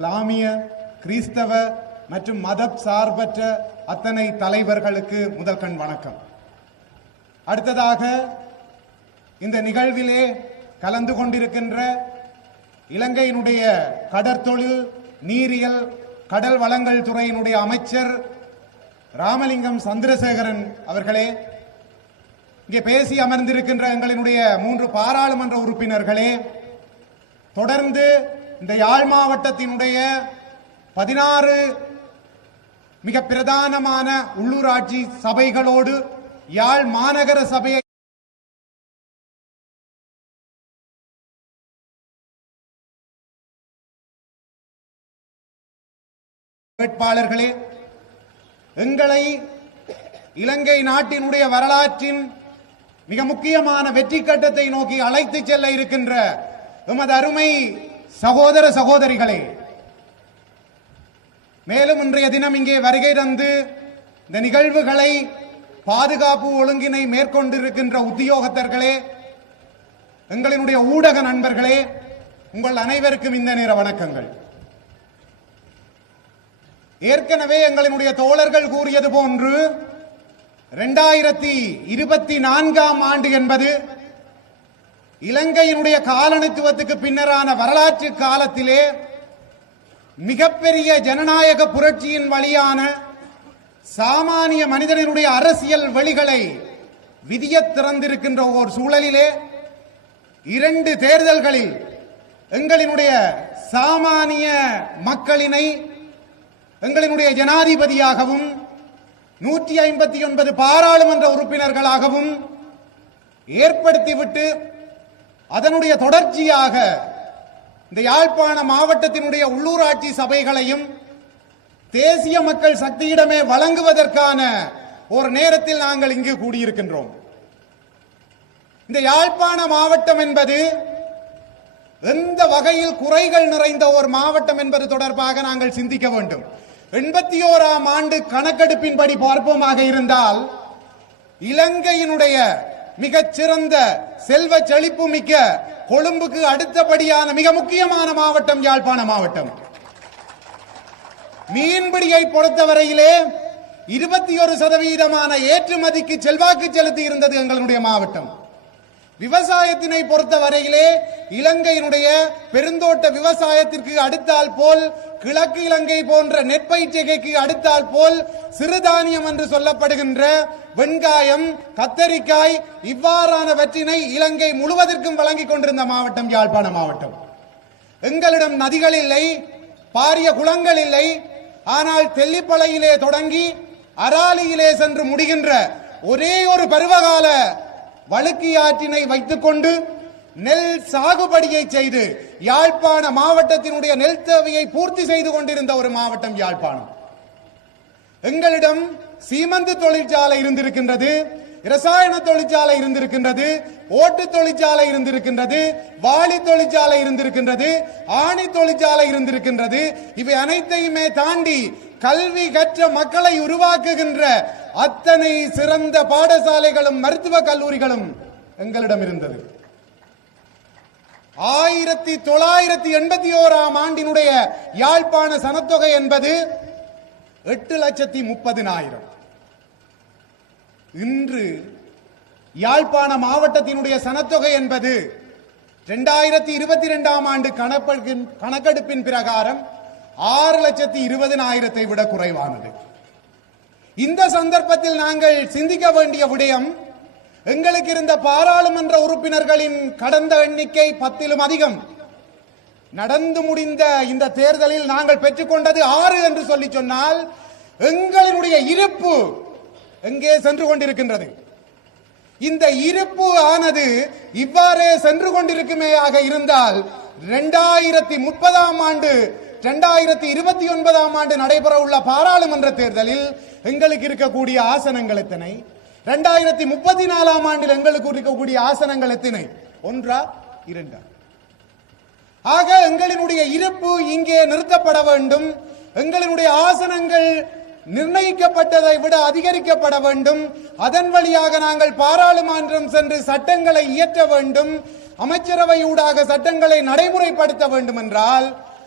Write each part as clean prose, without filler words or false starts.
இஸ்லாமிய, கிறிஸ்தவ மற்றும் மத சார்பற்ற அத்தனை தலைவர்களுக்கு முதல் கண் வணக்கம். அடுத்ததாக இந்த நிகழ்விலே கலந்து கொண்டிருக்கின்ற இலங்கையினுடைய கடற்தொழில், நீரியல், கடல் வளங்கள் துறையினுடைய அமைச்சர் ராமலிங்கம் சந்திரசேகரன் அவர்களே, இங்கே பேசி அமர்ந்திருக்கின்ற எங்களினுடைய 3 பாராளுமன்ற உறுப்பினர்களே, தொடர்ந்து இந்த யாழ் மாவட்டத்தினுடைய 16 மிக பிரதானமான உள்ளூராட்சி சபைகளோடு யாழ் மாநகர சபையை வேட்பாளர்களே, எங்களை இலங்கை நாட்டினுடைய வரலாற்றின் மிக முக்கியமான வெற்றி கட்டத்தை நோக்கி அழைத்து செல்ல இருக்கின்ற எமது அருமை சகோதர சகோதரிகளே, மேலும் இன்றைய தினம் இங்கே வருகை தந்து இந்த நிகழ்வுகளை பாதுகாப்பு ஒழுங்கினை மேற்கொண்டிருக்கின்ற உத்தியோகத்தர்களே, எங்களினுடைய ஊடக நண்பர்களே, உங்கள் அனைவருக்கும் இந்த நேர வணக்கங்கள். ஏற்கனவே எங்களினுடைய தோழர்கள் கூறியது போன்று 2024ஆம் ஆண்டு என்பது இலங்கையினுடைய காலனித்துவத்துக்கு பின்னரான வரலாற்று காலத்திலே மிகப்பெரிய ஜனநாயக புரட்சியின் வழியான சாமானிய மனிதனுடைய அரசியல் வழிகளை விதிய திறந்திருக்கின்ற ஒரு சூழலிலே 2 தேர்தல்களில் எங்களினுடைய சாமானிய மக்களினை எங்களினுடைய ஜனாதிபதியாகவும் 159 பாராளுமன்ற உறுப்பினர்களாகவும் ஏற்படுத்திவிட்டு அதனுடைய தொடர்ச்சியாக இந்த யாழ்ப்பாண மாவட்டத்தினுடைய உள்ளூராட்சி சபைகளையும் தேசிய மக்கள் சக்தியிடமே வழங்குவதற்கான ஒரு நேரத்தில் நாங்கள் இங்கு கூடியிருக்கின்றோம். இந்த யாழ்ப்பாண மாவட்டம் என்பது எந்த வகையில் குறைகள் நிறைந்த ஒரு மாவட்டம் என்பது தொடர்பாக நாங்கள் சிந்திக்க வேண்டும். 81ஆம் ஆண்டு கணக்கெடுப்பின்படி பார்ப்போமாக இருந்தால் இலங்கையினுடைய மிகச் சிறந்த செல்வ செழிப்பு மிக்க கொழும்புக்கு அடுத்தபடியான மிக முக்கியமான மாவட்டம் யாழ்ப்பாண மாவட்டம். மீன்பிடியை பொறுத்தவரையிலே 21% ஏற்றுமதிக்கு செல்வாக்கு செலுத்தி இருந்தது எங்களுடைய மாவட்டம். விவசாயத்தினை பொறுத்தவரையிலே இலங்கையினுடைய பெருந்தோட்ட விவசாயத்திற்கு அடுத்தால் போல், கிழக்கு இலங்கை போன்ற நெற்பயிற்சிகைக்கு அடுத்தால் போல் சிறுதானியம் என்று சொல்லப்படுகின்ற வெங்காயம், கத்தரிக்காய் இவ்வாறானவற்றினை இலங்கை முழுவதற்கும் வழங்கிக் கொண்டிருந்த மாவட்டம் யாழ்ப்பாண மாவட்டம். எங்களிடம் நதிகள் இல்லை, பாரிய குளங்கள் இல்லை. ஆனால் தெல்லிப்பளையிலே தொடங்கி அராலியிலே சென்று முடிகின்ற ஒரே ஒரு பருவகால வழுக்கி ஆற்றினை வைத்துக் கொண்டு நெல் சாகுபடியை செய்து யாழ்ப்பாண மாவட்டத்தினுடைய நெல் தேவையை பூர்த்தி செய்து கொண்டிருந்த ஒரு மாவட்டம் யாழ்ப்பாணம். எங்களிடம் சீமந்து தொழிற்சாலை இருந்திருக்கின்றது, இரசாயன தொழிற்சாலை இருந்திருக்கின்றது, ஓட்டு தொழிற்சாலை இருந்திருக்கின்றது, வாளி தொழிற்சாலை இருந்திருக்கின்றது, ஆணி தொழிற்சாலை இருந்திருக்கின்றது. இவை அனைத்தையுமே தாண்டி கல்வி கற்ற மக்களை உருவாக்குகின்ற அத்தனை சிறந்த பாடசாலைகளும் மருத்துவ கல்லூரிகளும் எங்களிடம் இருந்தது. 1981ஆம் ஆண்டினுடைய யாழ்ப்பாண சனத்தொகை என்பது 8,30,000. இன்று யாழ்ப்பாண மாவட்டத்தினுடைய சனத்தொகை என்பது 2022ஆம் ஆண்டு கணக்கெடுப்பின் பிரகாரம் 6,20,000 விட குறைவானது. இந்த சந்தர்ப்பத்தில் நாங்கள் சிந்திக்க வேண்டிய விடயம், எங்களுக்கு இருந்த பாராளுமன்ற உறுப்பினர்களின் கடந்த எண்ணிக்கை 10லும் அதிகம். நடந்து முடிந்த இந்த தேர்தலில் நாங்கள் பெற்றுக்கொண்டது 6 என்று சொல்லி சொன்னால் எங்களுடைய இருப்பு எங்கே சென்று கொண்டிருக்கின்றது? இந்த இருப்பு ஆனது இவ்வாறே சென்று கொண்டிருக்குமேயாக இருந்தால் 2030ஆம் ஆண்டு 2029ஆம் ஆண்டு நடைபெற உள்ள பாராளுமன்ற தேர்தலில் எங்களுக்கு இருக்கக்கூடிய ஆசனங்கள் எத்தனை? 2034ஆம் ஆண்டில் எங்களுக்கு இருக்கக்கூடிய ஆசனங்கள் எத்தனை? 1 2? ஆக எங்களினுடைய இருப்பு இங்கே நிறுத்தப்பட வேண்டும். எங்களினுடைய ஆசனங்கள் நிர்ணயிக்கப்பட்டதை விட அதிகரிக்கப்பட வேண்டும். அதன் வழியாக நாங்கள் பாராளுமன்றம் சென்று சட்டங்களை இயற்ற வேண்டும். அமைச்சரவை ஊடாக சட்டங்களை நடைமுறைப்படுத்த வேண்டும் என்றால்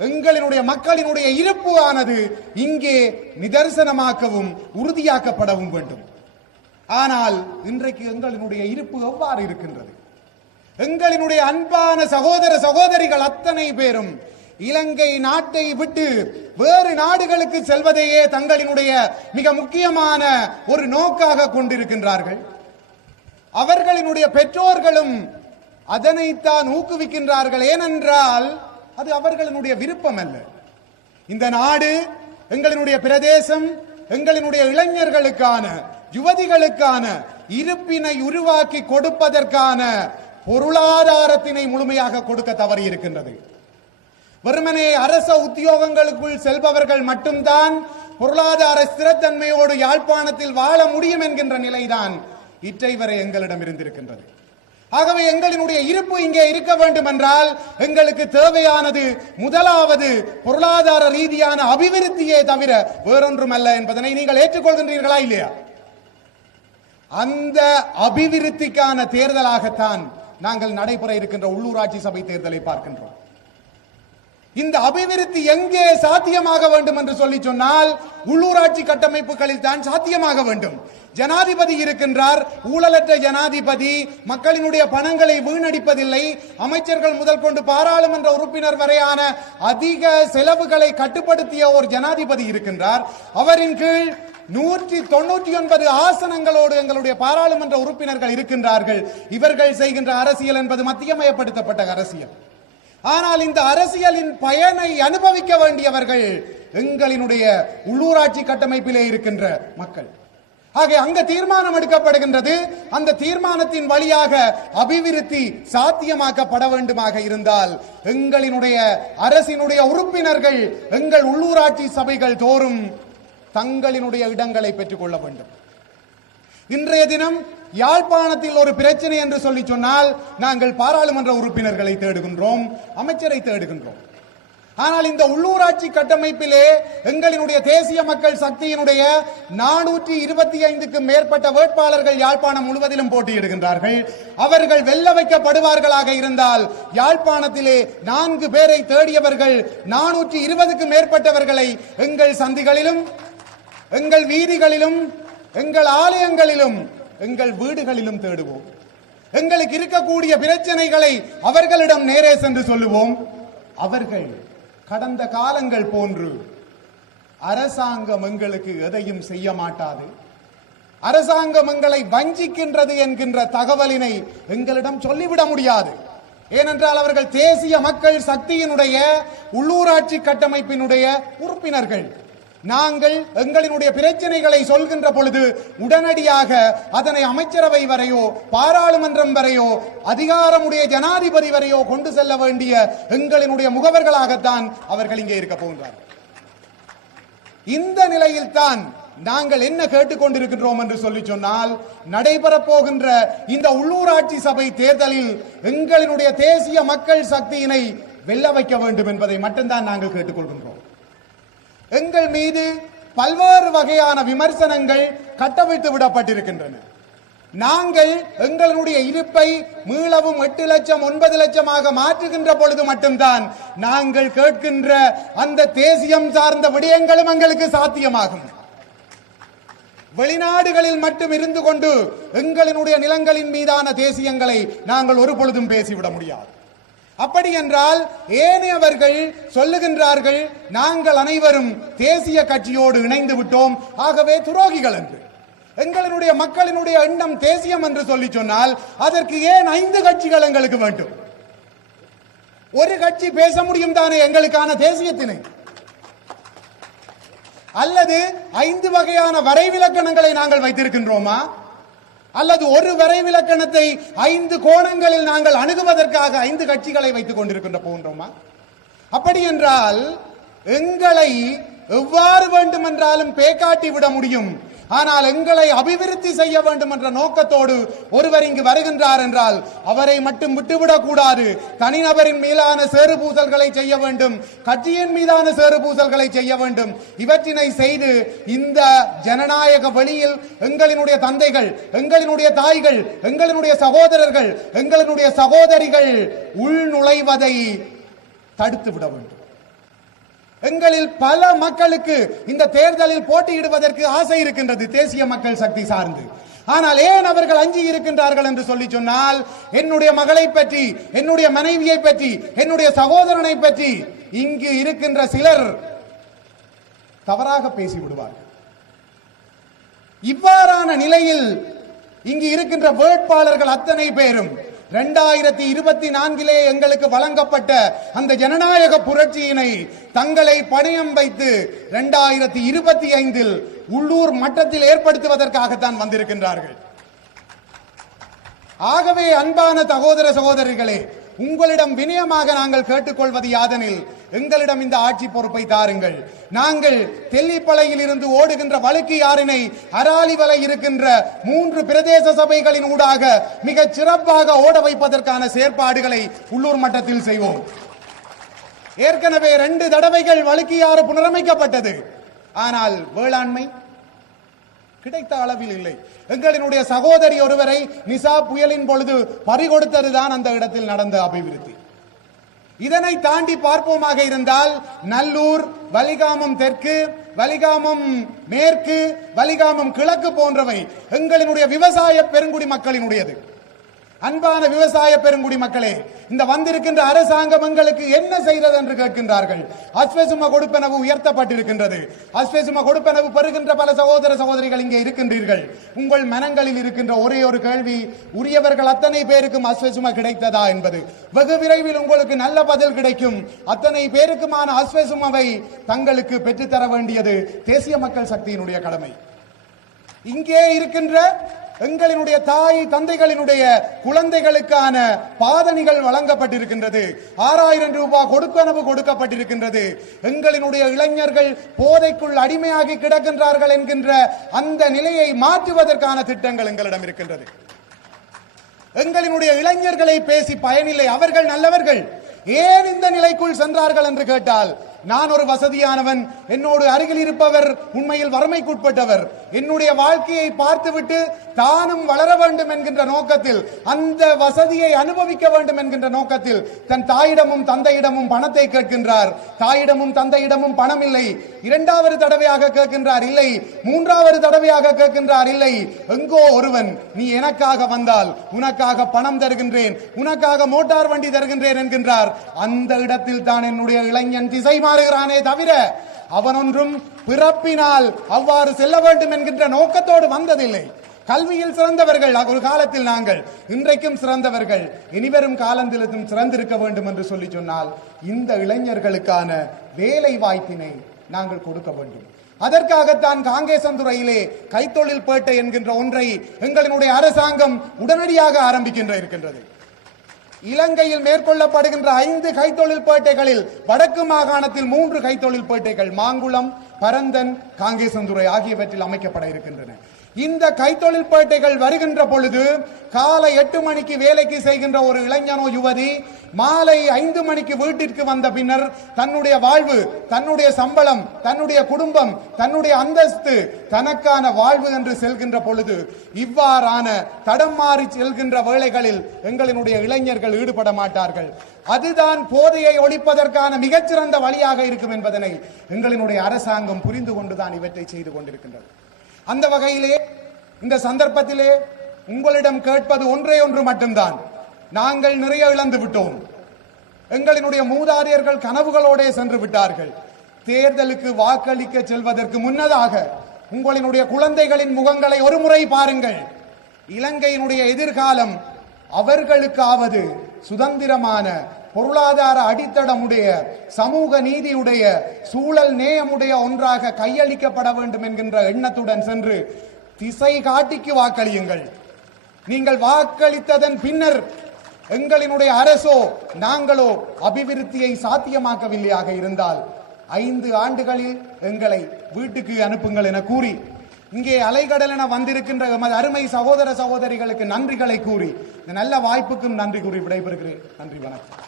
எங்களினுடைய மக்களினுடைய இருப்பு ஆனது இங்கே நிதர்சனமாக்கவும் உறுதியாக்கப்படவும் வேண்டும். ஆனால் இன்றைக்கு எங்களினுடைய இருப்பு எவ்வாறு இருக்கின்றது? எங்களினுடைய அன்பான சகோதர சகோதரிகள் அத்தனை பேரும் இலங்கை நாட்டை விட்டு வேறு நாடுகளுக்கு செல்வதையே தங்களினுடைய மிக முக்கியமான ஒரு நோக்காக கொண்டிருக்கின்றார்கள். அவர்களினுடைய பெற்றோர்களும் அதனைத்தான் ஊக்குவிக்கின்றார்கள். ஏனென்றால் அது அவர்களினுடைய விருப்பம் அல்ல. இந்த நாடு, எங்களினுடைய பிரதேசம், எங்களினுடைய இளைஞர்களுக்கான, யுவதிகளுக்கான இருப்பினை உருவாக்கி கொடுப்பதற்கான பொருளாதாரத்தினை முழுமையாக கொடுக்க தவறி இருக்கின்றது. வெறுமனே அரச உத்தியோகங்களுக்குள் செல்பவர்கள் மட்டும்தான் பொருளாதார ஸ்திரத்தன்மையோடு யாழ்ப்பாணத்தில் வாழ முடியும் என்கின்ற நிலைதான் இற்றை வரை எங்களிடம் இருந்திருக்கின்றது. ஆகவே எங்களினுடைய இருப்பு இங்கே இருக்க வேண்டும் என்றால் எங்களுக்கு தேவையானது முதலாவது பொருளாதார ரீதியான அபிவிருத்தியே தவிர வேறொன்றுமல்ல என்பதனை நீங்கள் ஏற்றுக்கொள்கின்றீர்களா இல்லையா? அந்த அபிவிருத்திக்கான தேர்தலாகத்தான் நாங்கள் நடைபெற இருக்கின்ற உள்ளூராட்சி சபை தேர்தலை பார்க்கின்றோம். இந்த அபிவிருத்தி எங்கே சாத்தியமாக வேண்டும் என்று சொல்லி சொன்னால் உள்ளூராட்சி கட்டமைப்புகளில் தான் சாத்தியமாக வேண்டும். ஜனாதிபதி இருக்கின்றார், ஊழலற்ற ஜனாதிபதி, மக்களினுடைய பணங்களை வீணடிப்பதில்லை. அமைச்சர்கள் முதல் கொண்டு பாராளுமன்ற உறுப்பினர் வரையான அதிக செலவுகளை கட்டுப்படுத்திய ஒரு ஜனாதிபதி இருக்கின்றார். அவரின் கீழ் 199 ஆசனங்களோடு எங்களுடைய பாராளுமன்ற உறுப்பினர்கள் இருக்கின்றார்கள். இவர்கள் செய்கின்ற அரசியல் என்பது மத்தியமயப்படுத்தப்பட்ட அரசியல். ஆனால் இந்த அரசியலின் பயனை அனுபவிக்க வேண்டியவர்கள் எங்களினுடைய உள்ளூராட்சி கட்டமைப்பிலே இருக்கின்ற மக்கள். ஆக அங்க தீர்மானம் எடுக்கப்படுகின்றது. அந்த தீர்மானத்தின் வழியாக அபிவிருத்தி சாத்தியமாக்கப்பட வேண்டுமாக இருந்தால் எங்களினுடைய அரசினுடைய உறுப்பினர்கள் எங்கள் உள்ளூராட்சி சபைகள் தோறும் தங்களினுடைய இடங்களை பெற்றுக் கொள்ள வேண்டும். இன்றைய தினம் யாழ்ப்பாணத்தில் ஒரு பிரச்சனை என்று சொல்லி சொன்னால் நாங்கள் பாராளுமன்ற உறுப்பினர்களை தேடுகின்றோம், அமைச்சரை தேடுகின்றோம். ஆனால் இந்த உள்ளூராட்சி கட்டமைப்பிலே எங்களினுடைய தேசிய மக்கள் சக்தியினுடைய 425க்கு மேற்பட்ட வேட்பாளர்கள் யாழ்ப்பாணம் முழுவதிலும் போட்டியிடுகின்றார்கள். அவர்கள் வெல்ல வைக்கப்படுவார்களாக இருந்தால் யாழ்ப்பாணத்திலே 4 பேரை தேடியவர்கள் 420க்கு மேற்பட்டவர்களை எங்கள் சந்திகளிலும், எங்கள் வீதிகளிலும், எங்கள் ஆலயங்களிலும், எங்கள் வீடுகளிலும் தேடுவோம். எங்களுக்கு இருக்கக்கூடிய பிரச்சனைகளை அவர்களிடம் நேரே சென்று சொல்லுவோம். அவர்கள் கடந்த காலங்கள் போன்று அரசாங்கம் எங்களுக்கு எதையும் செய்ய மாட்டாது, அரசாங்கம் எங்களை வஞ்சிக்கின்றது என்கின்ற தகவலினை எங்களிடம் சொல்லிவிட முடியாது. ஏனென்றால் அவர்கள் தேசிய மக்கள் சக்தியினுடைய உள்ளூராட்சி கட்டமைப்பினுடைய உறுப்பினர்கள். நாங்கள் எங்களினுடைய பிரச்சனைகளை சொல்கின்ற பொழுது உடனடியாக அதனை அமைச்சரவை வரையோ, பாராளுமன்றம் வரையோ, அதிகாரமுடைய ஜனாதிபதி வரையோ கொண்டு செல்ல வேண்டிய எங்களினுடைய முகவர்களாகத்தான் அவர்கள் இங்கே இருக்க போகின்றார். இந்த நிலையில்தான் நாங்கள் என்ன கேட்டுக்கொண்டிருக்கின்றோம் என்று சொல்லி சொன்னால், நடைபெறப் போகின்ற இந்த உள்ளூராட்சி சபை தேர்தலில் எங்களினுடைய தேசிய மக்கள் சக்தியினை வெல்ல வைக்க வேண்டும் என்பதை மட்டும்தான் நாங்கள் கேட்டுக்கொள்கின்றோம். எங்கள் மீது பல்வேறு வகையான விமர்சனங்கள் கட்டவிழ்த்து விடப்பட்டிருக்கின்றன. நாங்கள் எங்களுடைய இருப்பை மீளவும் 8 லட்சம் 9 லட்சமாக மாற்றுகின்ற பொழுது மட்டும்தான் நாங்கள் கேட்கின்ற அந்த தேசியம் சார்ந்த விடயங்களும் எங்களுக்கு சாத்தியமாகும். வெளிநாடுகளில் மட்டும் இருந்து கொண்டு எங்களினுடைய நிலங்களின் மீதான தேசியங்களை நாங்கள் ஒரு பொழுதும் பேசிவிட முடியாது. அப்படி என்றால் ஏனையவர்கள் சொல்லுகின்றார்கள், நாங்கள் அனைவரும் தேசிய கட்சியோடு இணைந்து விட்டோம், ஆகவே துரோகிகள் என்று. எங்களுடைய மக்களினுடைய எண்ணம் தேசியம் என்று சொல்லி சொன்னால் அதற்கு ஏன் 5 கட்சிகள் எங்களுக்கு வேண்டும்? ஒரு கட்சி பேச முடியும் தானே எங்களுக்கான தேசியத்தினை? அல்லது 5 வகையான வரைவிலக்கணங்களை நாங்கள் வைத்திருக்கின்றோமா? அல்லது ஒரு வரைவிலக்கணத்தை 5 கோணங்களில் நாங்கள் அணுகுவதற்காக 5 கட்சிகளை வைத்துக் கொண்டிருக்கின்ற போன்றோமா? அப்படி என்றால் எங்களை எவ்வாறு வேண்டுமென்றாலும் பேக்காட்டி விட முடியும். ஆனால் எங்களை அபிவிருத்தி செய்ய வேண்டும் என்ற நோக்கத்தோடு ஒருவர் இங்கு வருகின்றார் என்றால் அவரை மட்டும் விட்டுவிடக் கூடாது. தனிநபரின் மீதான சேறு பூசல்களை செய்ய வேண்டும், கட்சியின் மீதான சேறு பூசல்களை செய்ய வேண்டும். இவற்றினை செய்து இந்த ஜனநாயக வழியில் எங்களினுடைய தந்தைகள், எங்களினுடைய தாய்கள், எங்களினுடைய சகோதரர்கள், எங்களினுடைய சகோதரிகள் உள் நுழைவதை தடுத்து விட வேண்டும். எங்களில் பல மக்களுக்கு இந்த தேர்தலில் போட்டியிடுவதற்கு ஆசை இருக்கின்றது, தேசிய மக்கள் சக்தி சார்ந்து. ஆனால் ஏன் அவர்கள் அஞ்சி இருக்கின்றார்கள் என்று சொல்லி சொன்னால், என்னுடைய மகளை பற்றி, என்னுடைய மனைவியை பற்றி, என்னுடைய சகோதரனை பற்றி இங்கு இருக்கின்ற சிலர் தவறாக பேசி விடுவார்கள். இவ்வாறான நிலையில் இங்கு இருக்கின்ற வேட்பாளர்கள் அத்தனை பேரும் 2024 எங்களுக்கு வழங்கப்பட்ட அந்த ஜனநாயக புரட்சியினை தங்களை பணயம் வைத்து 2025 உள்ளூர் மட்டத்தில் ஏற்படுத்துவதற்காகத்தான் வந்திருக்கின்றார்கள். ஆகவே அன்பான சகோதர சகோதரிகளே, உங்களிடம் வினயமாக நாங்கள் கேட்டுக்கொள்வது யாதெனில், எங்களிடம் இந்த ஆட்சி பொறுப்பை தாருங்கள். நாங்கள் தெல்லிப்பளையில் இருந்து ஓடுகின்ற வழுக்கி யாரினை அராலி வலை இருக்கின்ற 3 பிரதேச சபைகளின் ஊடாக மிகச் சிறப்பாக ஓட வைப்பதற்கான செயற்பாடுகளை உள்ளூர் மட்டத்தில் செய்வோம். ஏற்கனவே 2 தடவைகள் வழுக்கியாறு புனரமைக்கப்பட்டது. ஆனால் வேளாண்மை கிடைத்த அளவில் இல்லை. எங்களினுடைய சகோதரி ஒருவரை நிசா புயலின் பொழுது பறிகொடுத்ததுதான் அந்த இடத்தில் நடந்த அபிவிருத்தி. இதனை தாண்டி பார்ப்போமாக இருந்தால், நல்லூர், வலிகாமம் தெற்கு, வலிகாமம் மேற்கு, வலிகாமம் கிழக்கு போன்றவை எங்களினுடைய விவசாய பெருங்குடி மக்களினுடையது. அன்பான விவசாய பெருங்குடி மக்களே, இந்த வந்திருக்கின்ற அரசாங்கம் எங்களுக்கு என்ன செய்தது என்று கேட்கின்றார்கள். அஸ்வசும கொடுப்பனவு உயர்த்தப்பட்டிருக்கின்றது. அஸ்வசும கொடுப்பனவு பெறுகின்ற பல சகோதர சகோதரிகள் இங்கே இருக்கின்றீர்கள். உங்கள் மனங்களில் இருக்கின்ற ஒரே ஒரு கேள்வி, உரியவர்கள் அத்தனை பேருக்கும் அஸ்வசும கிடைத்ததா என்பது. வெகு விரைவில் உங்களுக்கு நல்ல பதில் கிடைக்கும். அத்தனை பேருக்குமான அஸ்வசுமவை தங்களுக்கு பெற்றுத்தர வேண்டியது தேசிய மக்கள் சக்தியினுடைய கடமை. இங்கே இருக்கின்ற எங்களினுடைய தாய் தந்தைகளினுடைய குழந்தைகளுக்கான பாதணிகள் வழங்கப்பட்டிருக்கின்றது. 6000 ரூபாய் கொடுப்பனவு கொடுக்கப்பட்டிருக்கின்றது. எங்களினுடைய இளைஞர்கள் போதைக்குள் அடிமையாகி கிடக்கின்றார்கள் என்கின்ற அந்த நிலையை மாற்றுவதற்கான திட்டங்கள் எங்களிடம் இருக்கின்றது. எங்களினுடைய இளைஞர்களை பேசி பயனில்லை, அவர்கள் நல்லவர்கள். ஏன் இந்த நிலைக்குள் சென்றார்கள் என்று கேட்டால், நான் ஒரு வசதியானவன், என்னோடு அருகில் இருப்பவர் உண்மையில் வறுமைக்குட்பட்டவர், என்னுடைய வாழ்க்கையை பார்த்துவிட்டு தானும் வளர வேண்டும் என்கின்ற நோக்கத்தில், அந்த வசதியை அனுபவிக்க வேண்டும் என்கின்ற நோக்கத்தில் தன் தாயிடமும் தந்தையிடமும் பணத்தை கேட்கின்றார். தாயிடமும் தந்தையிடமும் பணம் இல்லை. 2வது தடவையாக கேட்கின்றார், இல்லை. 3வது தடவையாக கேட்கின்றார், இல்லை. எங்கோ ஒருவன், நீ எனக்காக வந்தால் உனக்காக பணம் தருகின்றேன், உனக்காக மோட்டார் வண்டி தருகின்றேன் என்கின்றார். அந்த இடத்தில் தான் என்னுடைய இளைஞன் திசை மாறுகிறானே தவிர அவன் ஒன்றும் பிறப்பினால் அவ்வாறு செல்ல வேண்டும் என்கின்ற நோக்கத்தோடு வந்ததில்லை. கல்வியில் சிறந்தவர்கள் ஒரு காலத்தில் நாங்கள், இன்றைக்கும் சிறந்தவர்கள், இனிவரும் காலத்திலும் சிறந்திருக்க வேண்டும் என்று சொல்லி சொன்னால், இந்த இளைஞர்களுக்கான வேலை வாய்ப்பினை நாங்கள் கொடுக்க வேண்டும். அதற்காகத்தான் காங்கேசந்துறையிலே கைத்தொழில் பேட்டை என்கின்ற ஒன்றை எங்களினுடைய அரசாங்கம் உடனடியாக இருக்கின்றது. இலங்கையில் மேற்கொள்ளப்படுகின்ற 5 கைத்தொழில் பேட்டைகளில் வடக்கு மாகாணத்தில் 3 கைத்தொழில் பேட்டைகள் மாங்குளம், பரந்தன், காங்கேசந்துறை ஆகியவற்றில் அமைக்கப்பட இருக்கின்றன. இந்த கைத்தொழில் பேட்டைகள் வருகின்ற பொழுது காலை 8 மணிக்கு வேலைக்கு செய்கின்ற ஒரு இளைஞனோ யுவதி மாலை 5 மணிக்கு வீட்டிற்கு வந்த பின்னர் தன்னுடைய வாழ்வு, தன்னுடைய சம்பளம், தன்னுடைய குடும்பம், தன்னுடைய அந்தஸ்து, தனக்கான வாழ்வு என்று செல்கின்ற பொழுது இவ்வாறான தடம் மாறி செல்கின்ற வேளைகளில் எங்களினுடைய இளைஞர்கள் ஈடுபட மாட்டார்கள். அதுதான் போதையை ஒழிப்பதற்கான மிகச்சிறந்த வழியாக இருக்கும் என்பதனை எங்களினுடைய அரசாங்கம் புரிந்து கொண்டுதான் இவற்றை செய்து கொண்டிருக்கின்றது. அந்த வகையிலே இந்த சந்தர்ப்பத்திலே உங்களிடம் கேட்பது ஒன்றே ஒன்று மட்டும்தான். நாங்கள் நிறைய இழந்து விட்டோம். எங்களினுடைய மூதாதையர்கள் கனவுகளோடே சென்று விட்டார்கள். தேர்தலுக்கு வாக்களிக்க செல்வதற்கு முன்னதாக உங்களினுடைய குழந்தைகளின் முகங்களை ஒரு முறை பாருங்கள். இலங்கையினுடைய எதிர்காலம் அவர்களுக்காவது சுதந்திரமான, பொருளாதார அடித்தடமுடைய, சமூக நீதியுடைய, சூழல் நேயமுடைய ஒன்றாக கையளிக்கப்பட வேண்டும் என்கின்ற எண்ணத்துடன் சென்று திசை காட்டிக்கு வாக்களியுங்கள். நீங்கள் வாக்களித்ததன் பின்னர் எங்களினுடைய அரசோ நாங்களோ அபிவிருத்தியை சாத்தியமாக்கவில்லையாக இருந்தால் 5 ஆண்டுகளில் எங்களை வீட்டுக்கு அனுப்புங்கள் என கூறி, இங்கே அலைகடல் என வந்திருக்கின்ற எமது அருமை சகோதர சகோதரிகளுக்கு நன்றிகளை கூறி, இந்த நல்ல வாய்ப்புக்கும் நன்றி கூறி விடைபெறுகிறேன். நன்றி, வணக்கம்.